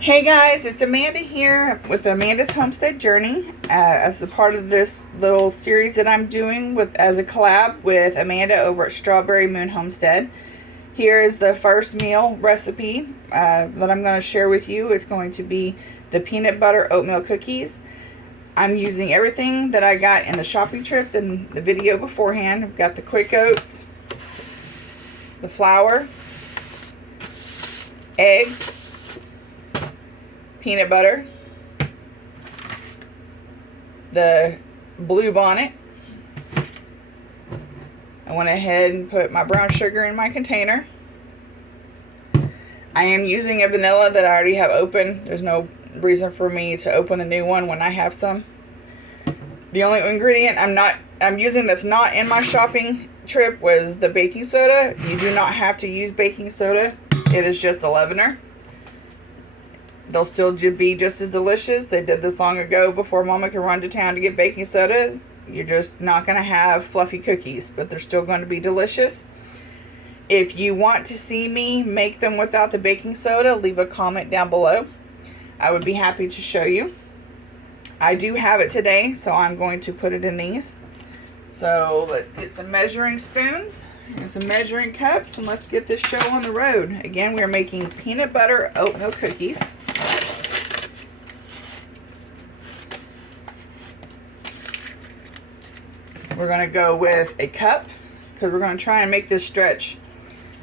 Hey guys, it's Amanda here with Amanda's Homestead Journey as a part of this little series that I'm doing as a collab with Amanda over at Strawberry Moon Homestead. Here is the first meal recipe that I'm going to share with you. It's going to be the peanut butter oatmeal cookies. I'm using everything that I got in the shopping trip in the video beforehand. I've got the quick oats, the flour, eggs, peanut butter, the blue bonnet. I went ahead and put my brown sugar in my container. I am using a vanilla that I already have open. There's no reason for me to open a new one when I have some. The only ingredient I'm using that's not in my shopping trip was the baking soda. You do not have to use baking soda. It is just a leavener. They'll still be just as delicious. They did this long ago before Mama could run to town to get baking soda. You're just not going to have fluffy cookies, but they're still going to be delicious. If you want to see me make them without the baking soda, leave a comment down below. I would be happy to show you. I do have it today, so I'm going to put it in these. So let's get some measuring spoons and some measuring cups, and let's get this show on the road. Again, we are making peanut butter oatmeal cookies. We're going to go with a cup because we're going to try and make this stretch.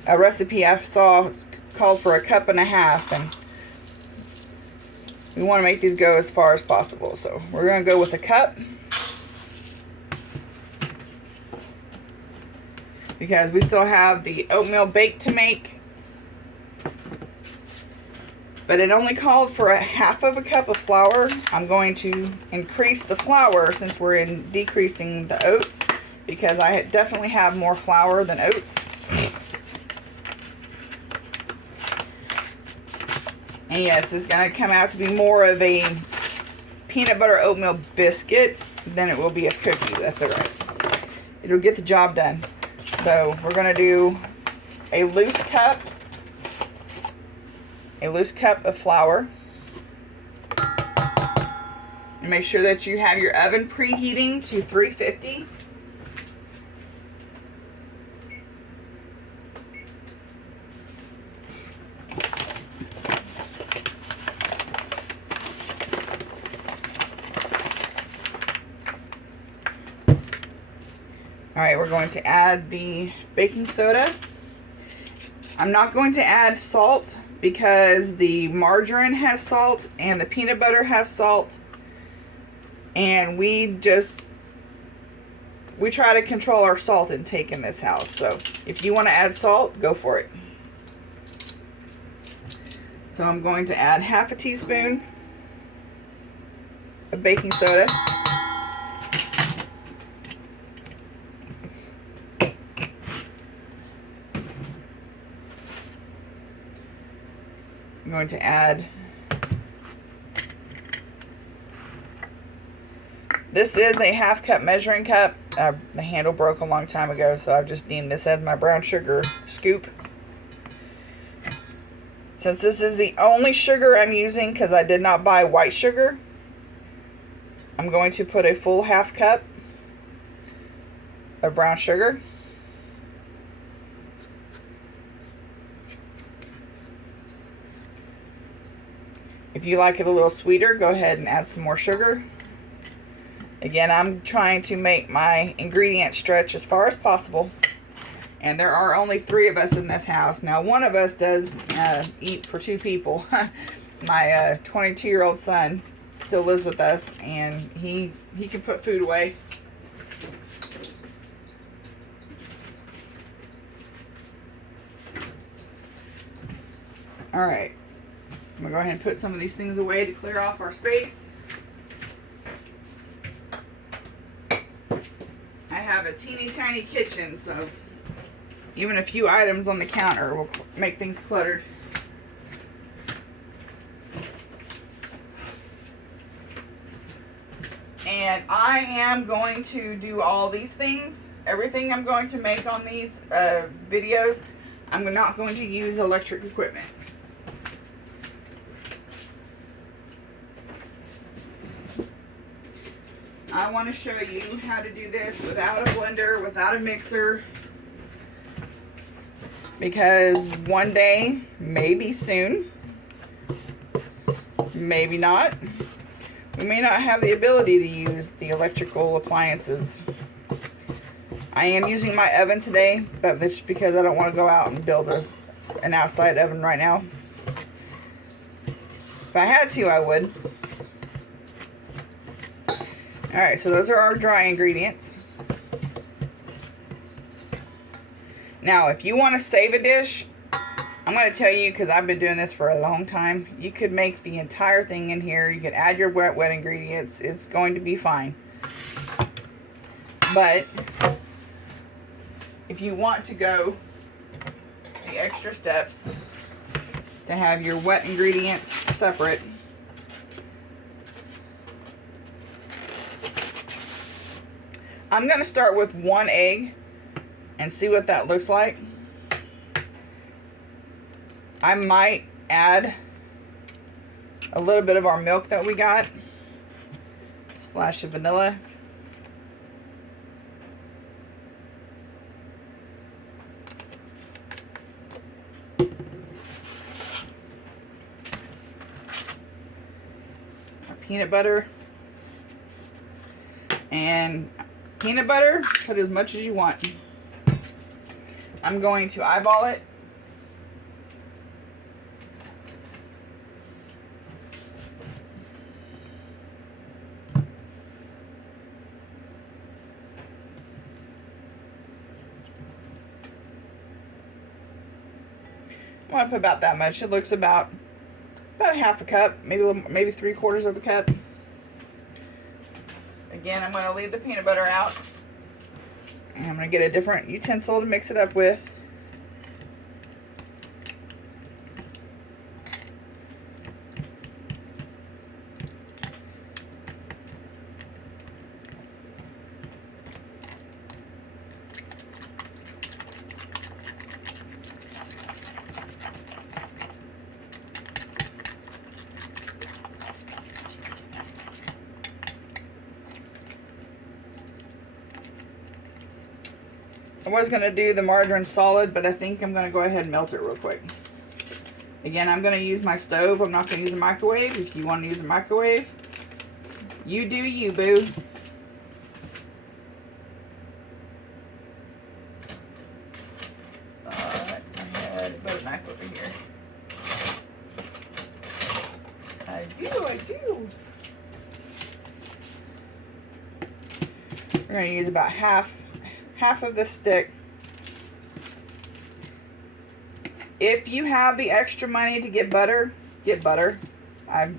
A recipe I saw called for a cup and a half, and we want to make these go as far as possible. So we're going to go with a cup because we still have the oatmeal bake to make. But it only called for a half of a cup of flour. I'm going to increase the flour since we're decreasing the oats, because I definitely have more flour than oats. And yes, it's going to come out to be more of a peanut butter oatmeal biscuit than it will be a cookie. That's alright. It'll get the job done. So we're going to do a loose cup of flour. And make sure that you have your oven preheating to 350. Alright, we're going to add the baking soda. I'm not going to add salt because the margarine has salt and the peanut butter has salt, and we try to control our salt intake in this house. So if you want to add salt, go for it. So I'm going to add half a teaspoon of baking soda. I'm going to add, this is a half cup measuring cup. The handle broke a long time ago, so I've just deemed this as my brown sugar scoop. Since this is the only sugar I'm using because I did not buy white sugar, I'm going to put a full half cup of brown sugar. If you like it a little sweeter, go ahead and add some more sugar. Again, I'm trying to make my ingredients stretch as far as possible. And there are only 3 of us in this house. Now, one of us does eat for 2 people. My 22-year-old son still lives with us, and he can put food away. Alright. I'm going to go ahead and put some of these things away to clear off our space. I have a teeny tiny kitchen, so even a few items on the counter will make things cluttered. And I am going to do all these things. Everything I'm going to make on these videos, I'm not going to use electric equipment. I want to show you how to do this without a blender, without a mixer. Because one day, maybe soon, maybe not, we may not have the ability to use the electrical appliances. I am using my oven today, but that's because I don't want to go out and build an outside oven right now. If I had to, I would. Alright, so those are our dry ingredients. Now, if you want to save a dish, I'm going to tell you, because I've been doing this for a long time, you could make the entire thing in here. You can add your wet ingredients. It's going to be fine. But if you want to go the extra steps to have your wet ingredients separate, I'm going to start with 1 egg and see what that looks like. I might add a little bit of our milk that we got. A splash of vanilla. Our peanut butter. And peanut butter, put as much as you want. I'm going to eyeball it. I want to put about that much. It looks about half a cup, maybe 3/4 of a cup. Again, I'm going to leave the peanut butter out. And I'm going to get a different utensil to mix it up with. I was going to do the margarine solid, but I think I'm going to go ahead and melt it real quick. Again, I'm going to use my stove. I'm not going to use a microwave. If you want to use a microwave, you do you, boo. Alright, I had a butter knife over here. I do. We're going to use about half of this stick. If you have the extra money to get butter, get butter. I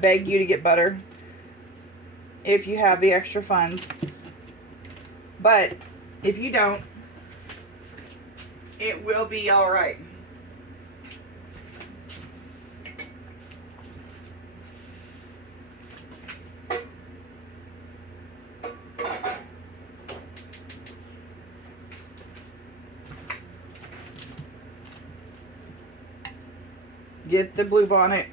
beg you to get butter if you have the extra funds. But if you don't, it will be all right. Get the blue bonnet.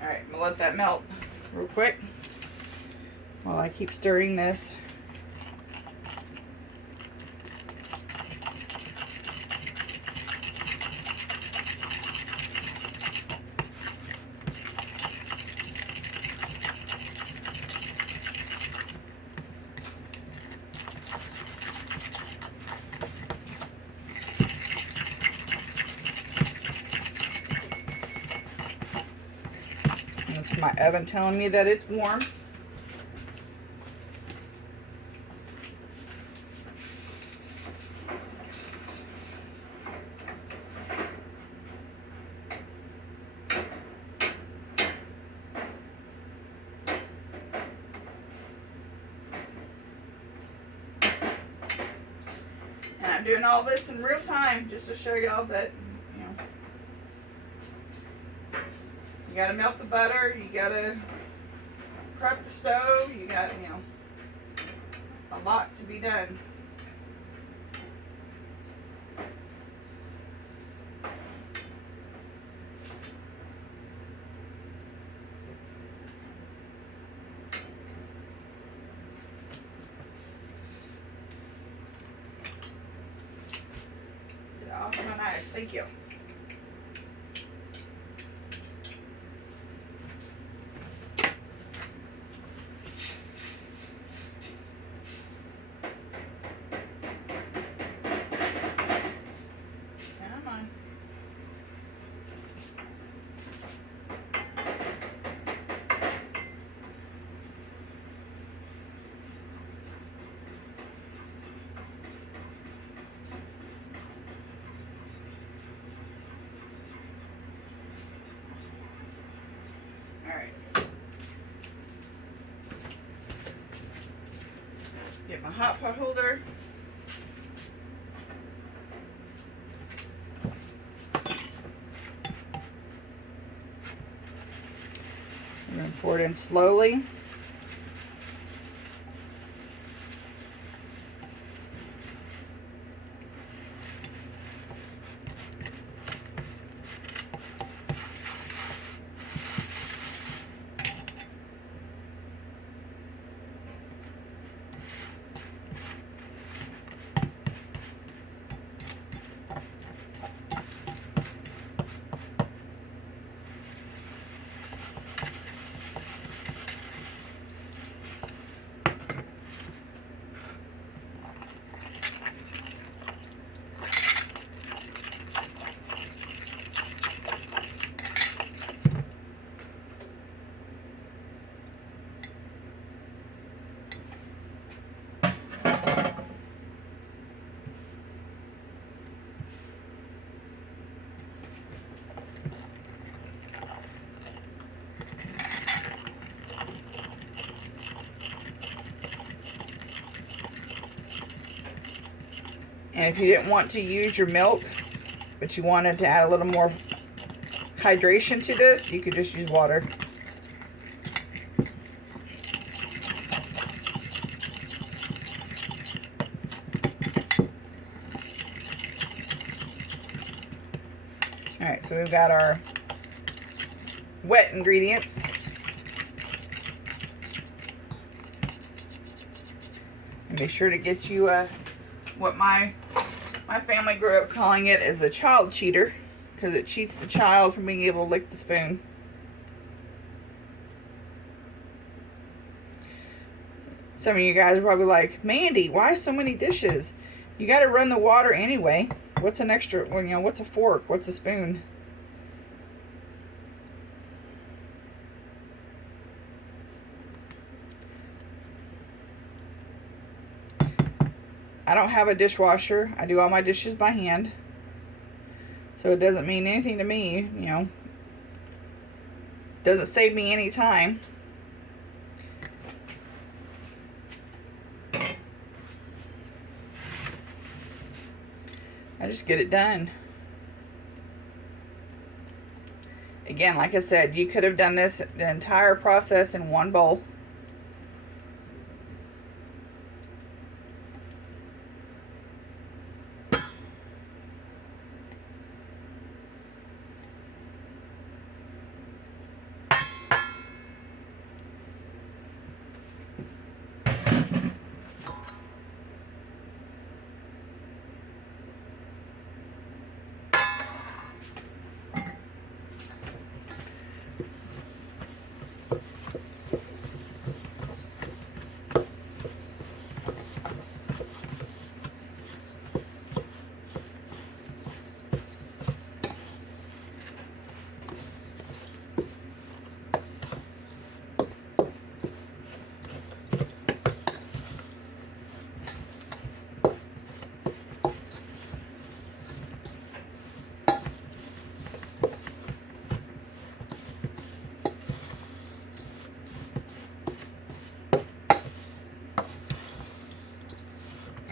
Alright, I'm going to let that melt real quick while I keep stirring this. It's my oven telling me that it's warm. And I'm doing all this in real time just to show y'all that, you know, you gotta melt the butter, you gotta prep the stove. You got, you know, a lot to be done. Get off my knife. Thank you. Get my hot pot holder. I'm going to pour it in slowly. And if you didn't want to use your milk, but you wanted to add a little more hydration to this, you could just use water. Alright, so we've got our wet ingredients. And be sure to get you what my family grew up calling it is a child cheater, because it cheats the child from being able to lick the spoon. Some of you guys are probably like, Mandy, why so many dishes? You got to run the water anyway. What's an extra, you know, what's a fork? What's a spoon? I don't have a dishwasher. I do all my dishes by hand. So it doesn't mean anything to me, you know. Doesn't save me any time. I just get it done. Again, like I said, you could have done this, the entire process, in one bowl.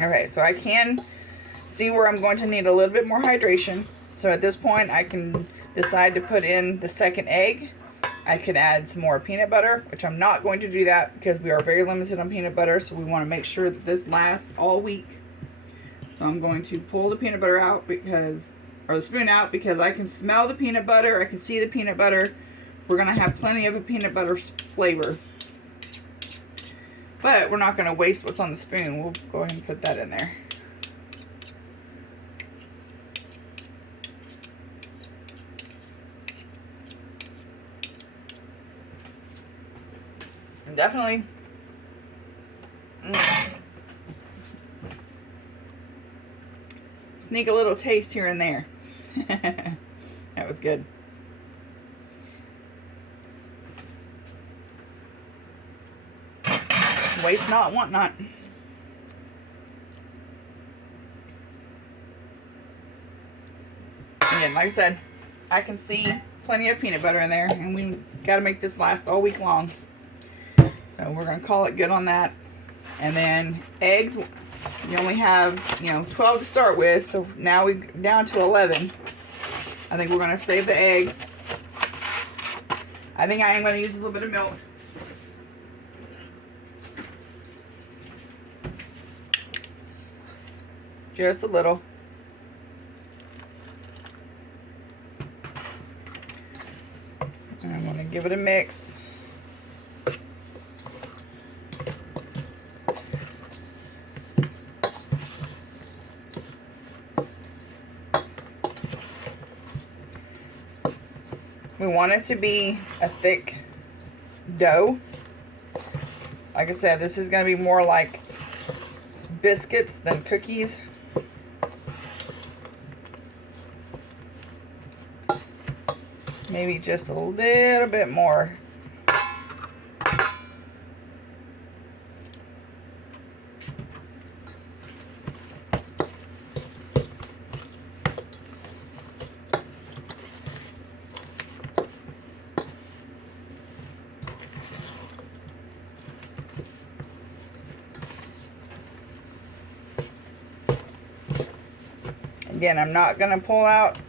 Okay, so I can see where I'm going to need a little bit more hydration. So at this point, I can decide to put in the second egg, I could add some more peanut butter, which I'm not going to do that because we are very limited on peanut butter, so we want to make sure that this lasts all week. So I'm going to pull the peanut butter out or the spoon out, because I can smell the peanut butter, I can see the peanut butter. We're going to have plenty of a peanut butter flavor. But we're not going to waste what's on the spoon. We'll go ahead and put that in there. And definitely. Sneak a little taste here and there. That was good. Waste not, want not. Again, like I said, I can see plenty of peanut butter in there, and we got to make this last all week long. So we're going to call it good on that. And then eggs, you only have, 12 to start with, so now we're down to 11. I think we're going to save the eggs. I think I am going to use a little bit of milk. Just a little. And I'm going to give it a mix. We want it to be a thick dough. Like I said, this is going to be more like biscuits than cookies. Maybe just a little bit more. Again, I'm not going to pull out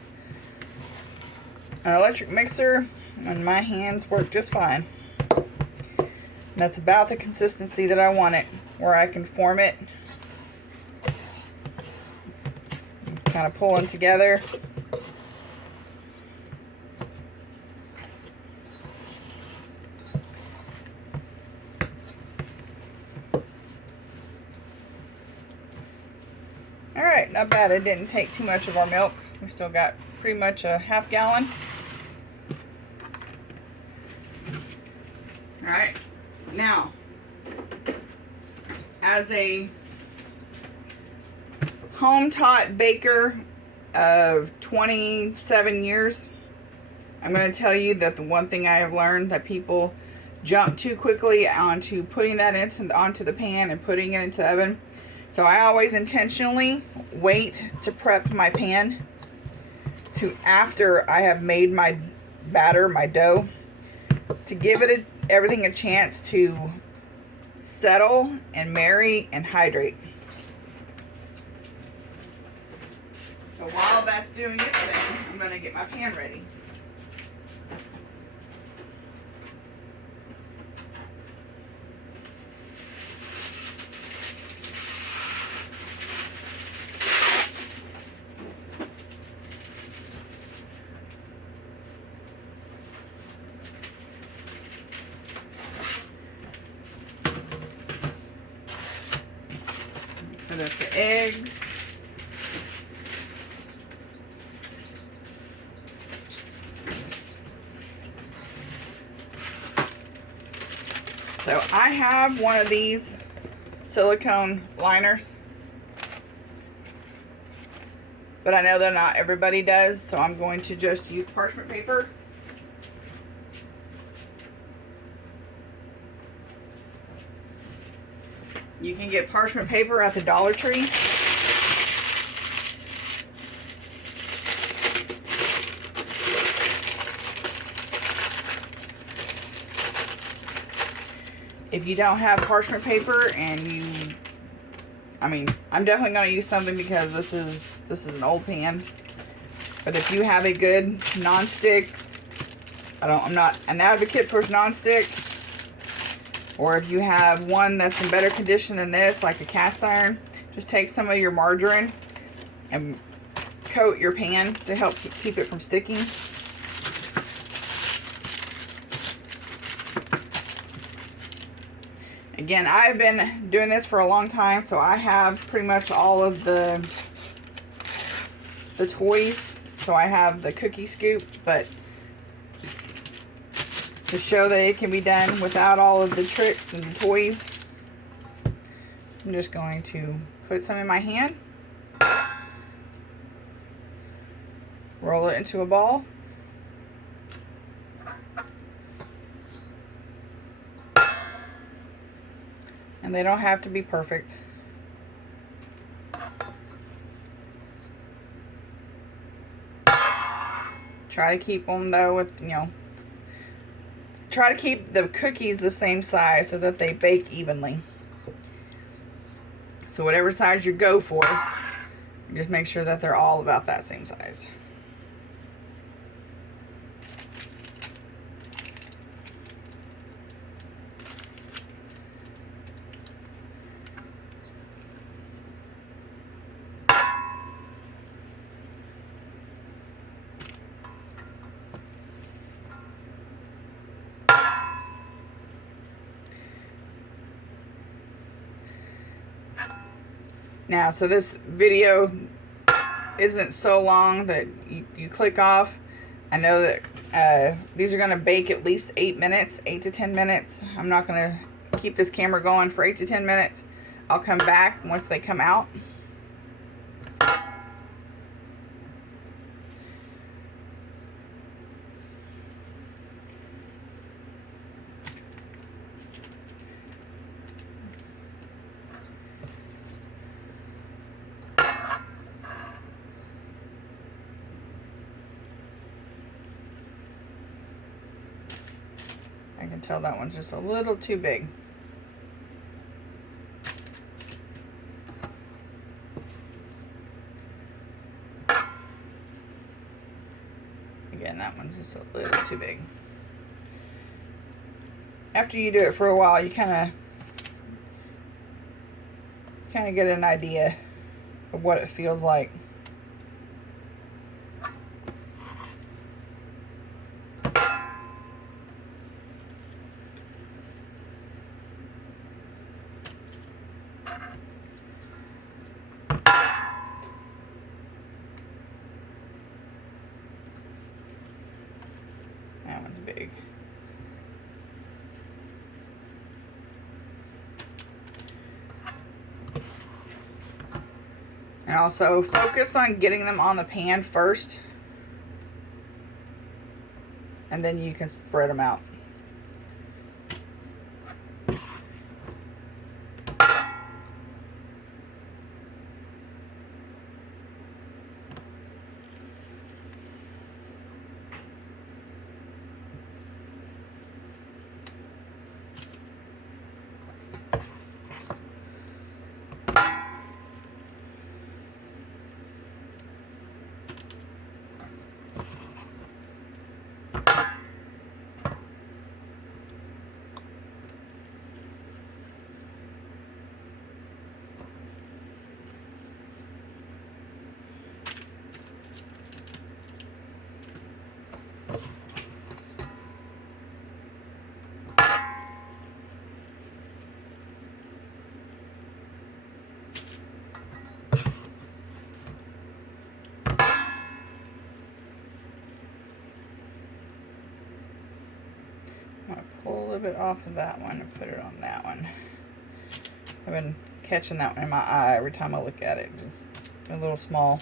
an electric mixer, and my hands work just fine. That's about the consistency that I want it, where I can form it. It's kind of pulling together. Alright, not bad. It didn't take too much of our milk. We still got pretty much a half gallon. Alright, now, as a home-taught baker of 27 years, I'm going to tell you that the one thing I have learned, that people jump too quickly onto putting that onto the pan and putting it into the oven. So I always intentionally wait to prep my pan to after I have made my batter, my dough, to give it everything a chance to settle and marry and hydrate. So while that's doing its thing, I'm going to get my pan ready. Put up the eggs. So I have one of these silicone liners, but I know that not everybody does, so I'm going to just use parchment paper. You can get parchment paper at the Dollar Tree. If you don't have parchment paper and I'm definitely going to use something because this is an old pan. But if you have a good non-stick I'm not an advocate for non-stick. Or if you have one that's in better condition than this, like a cast iron, just take some of your margarine and coat your pan to help keep it from sticking. Again, I've been doing this for a long time, so I have pretty much all of the toys. So I have the cookie scoop, but to show that it can be done without all of the tricks and the toys, I'm just going to put some in my hand, roll it into a ball, and they don't have to be perfect. Try to keep them though with, try to keep the cookies the same size so that they bake evenly. So whatever size you go for, just make sure that they're all about that same size. Now, so this video isn't so long that you click off. I know that these are going to bake at least 8 minutes, 8 to 10 minutes. I'm not going to keep this camera going for 8 to 10 minutes. I'll come back once they come out. I can tell that one's just a little too big. Again, that one's just a little too big. After you do it for a while, you kind of get an idea of what it feels like. That one's big. And also focus on getting them on the pan first, and then you can spread them out. I'm going to pull a little bit off of that one and put it on that one. I've been catching that one in my eye every time I look at it. Just a little small.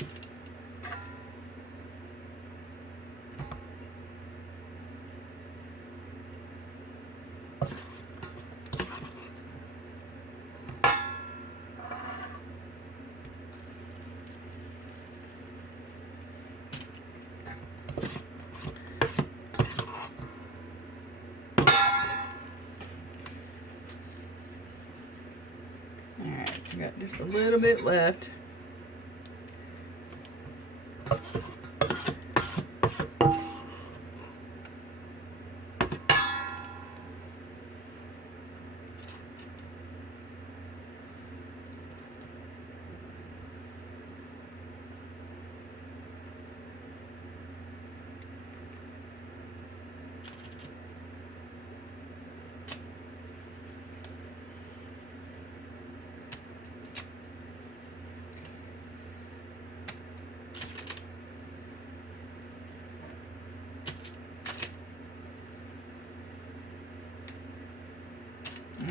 Alright, I got just a little bit left.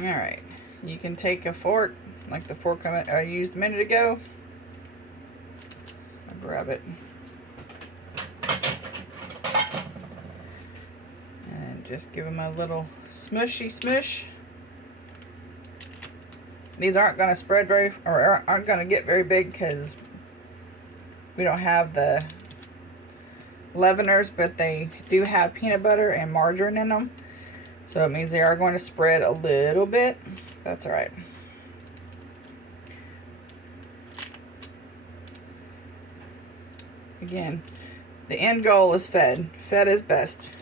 Alright, you can take a fork, like the fork I used a minute ago. I'll grab it. And just give them a little smushy smush. These aren't going to spread very, or aren't going to get very big because we don't have the leaveners, but they do have peanut butter and margarine in them. So it means they are going to spread a little bit. That's all right. Again, the end goal is fed. Fed is best.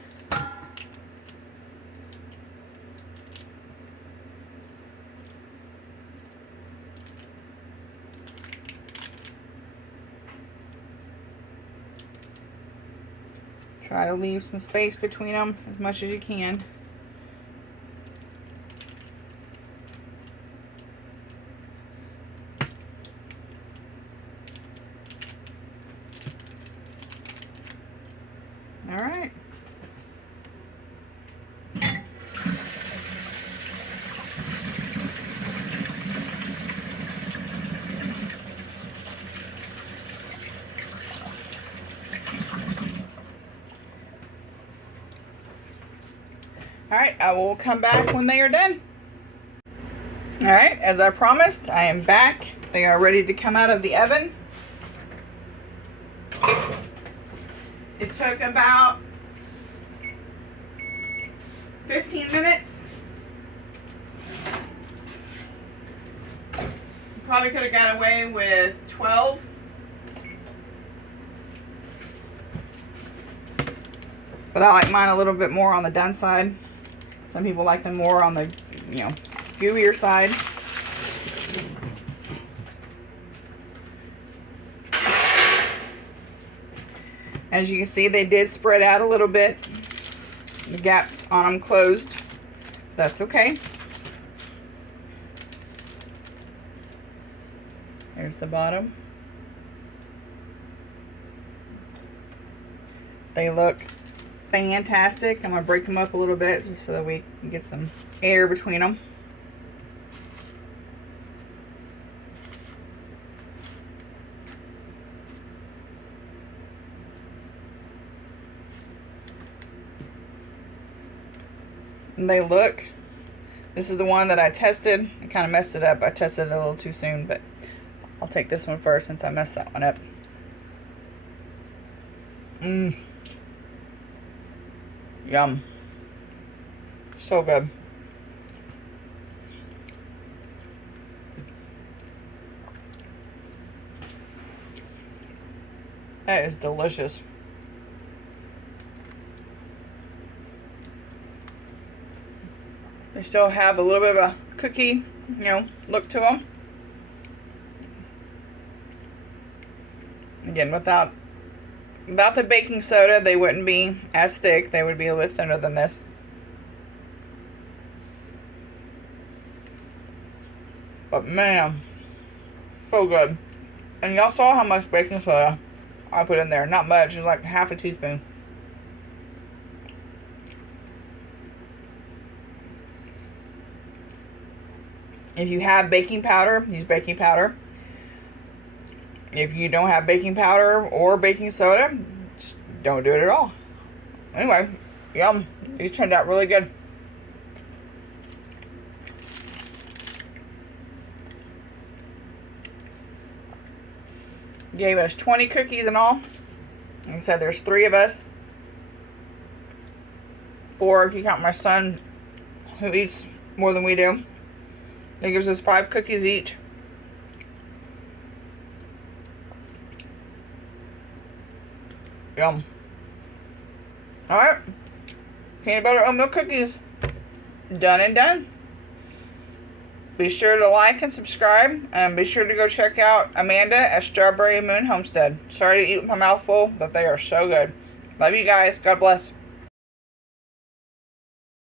Try to leave some space between them as much as you can. All right. Alright, I will come back when they are done. Alright, as I promised, I am back. They are ready to come out of the oven. It took about 15 minutes. Probably could have got away with 12. But I like mine a little bit more on the done side. Some people like them more on the, gooier side. As you can see, they did spread out a little bit. The gaps on them closed. That's okay. There's the bottom. They look fantastic. I'm going to break them up a little bit just so that we can get some air between them. And they look, this is the one that I tested. I kind of messed it up. I tested it a little too soon, but I'll take this one first since I messed that one up. Yum. So good. That is delicious. They still have a little bit of a cookie, look to them. Again, without the baking soda, they wouldn't be as thick. They would be a little bit thinner than this. But man, so good. And y'all saw how much baking soda I put in there. Not much, it's like half a teaspoon. If you have baking powder, use baking powder. If you don't have baking powder or baking soda, just don't do it at all. Anyway, yum. These turned out really good. Gave us 20 cookies in all. Like I said, there's 3 of us. 4 if you count my son, who eats more than we do. That gives us 5 cookies each. Yum. Alright. Peanut butter oatmeal cookies. Done and done. Be sure to like and subscribe. And be sure to go check out Amanda at Strawberry Moon Homestead. Sorry to eat with my mouth full, but they are so good. Love you guys. God bless.